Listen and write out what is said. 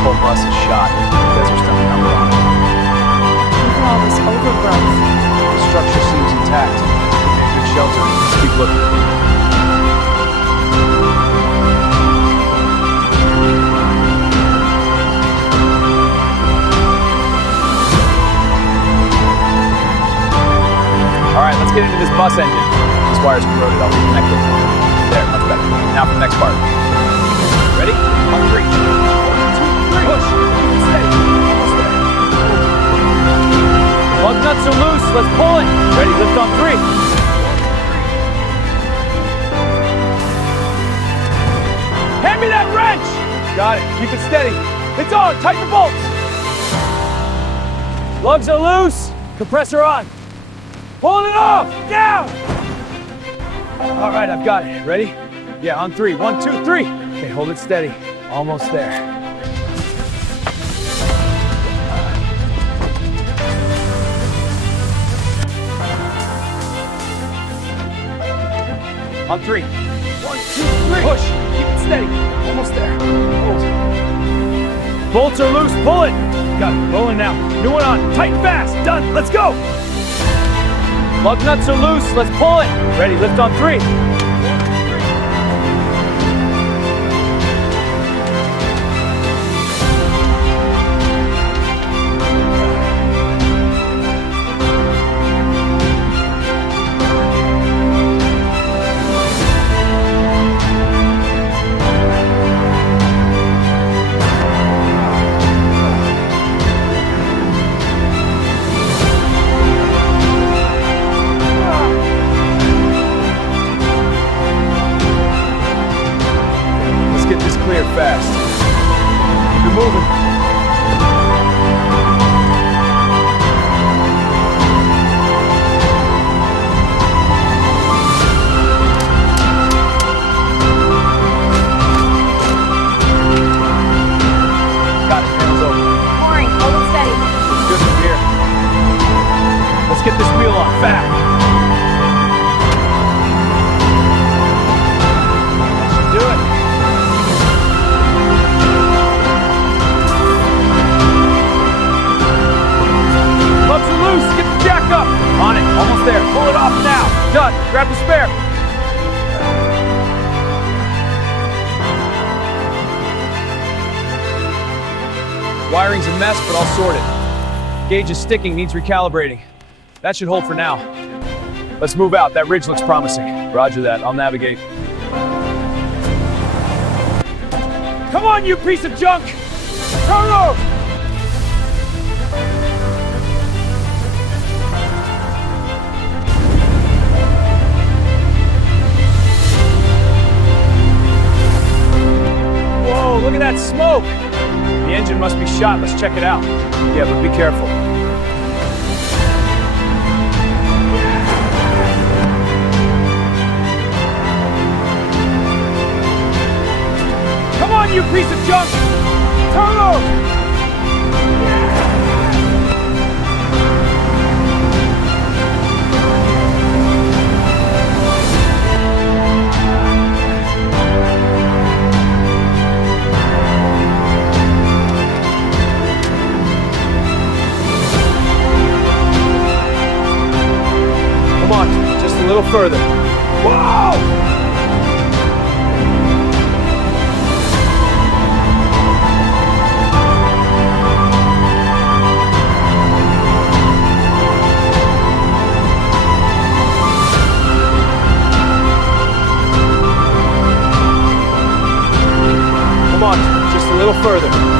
whole bus is shot. You guys are still a number on it. Look at all this overgrowth. The structure seems intact. Good shelter. Keep looking. All right, let's get into this bus engine. This wire's corroded. I'll reconnect it. There, much better. Now for the next part. Ready? On 3. 1, 2, 3. Push. Steady. Almost there. Lug nuts are loose. Let's pull it. Ready? Lift on 3. Hand me that wrench. Got it. Keep it steady. It's on. Tighten the bolts. Lugs are loose. Compressor on. Pulling it off! Down! All right, I've got it. Ready? Yeah, on 3. 1, 2, 3. Okay, hold it steady. Almost there. On 3. 1, 2, 3. Push. Keep it steady. Almost there. Hold. Bolts are loose. Pull it. Got it. Rolling now. New one on. Tight and fast. Done. Let's go. Lug nuts are loose. Let's pull it. Ready, lift on 3. Clear fast. You're moving. Got it. Panels open. Pouring. Hold it steady. Looks good from here. Let's get this wheel on. Fast. That should do it. Lugs are loose. Get the jack up. On it. Almost there. Pull it off now. Done. Grab the spare. Wiring's a mess, but I'll sort it. Gauge is sticking. Needs recalibrating. That should hold for now. Let's move out. That ridge looks promising. Roger that. I'll navigate. Come on, you piece of junk! Turn over! Look at that smoke! The engine must be shot. Let's check it out. Yeah, but be careful. Come on, you piece of junk! Turn over! Come on, just a little further. Whoa! Come on, just a little further.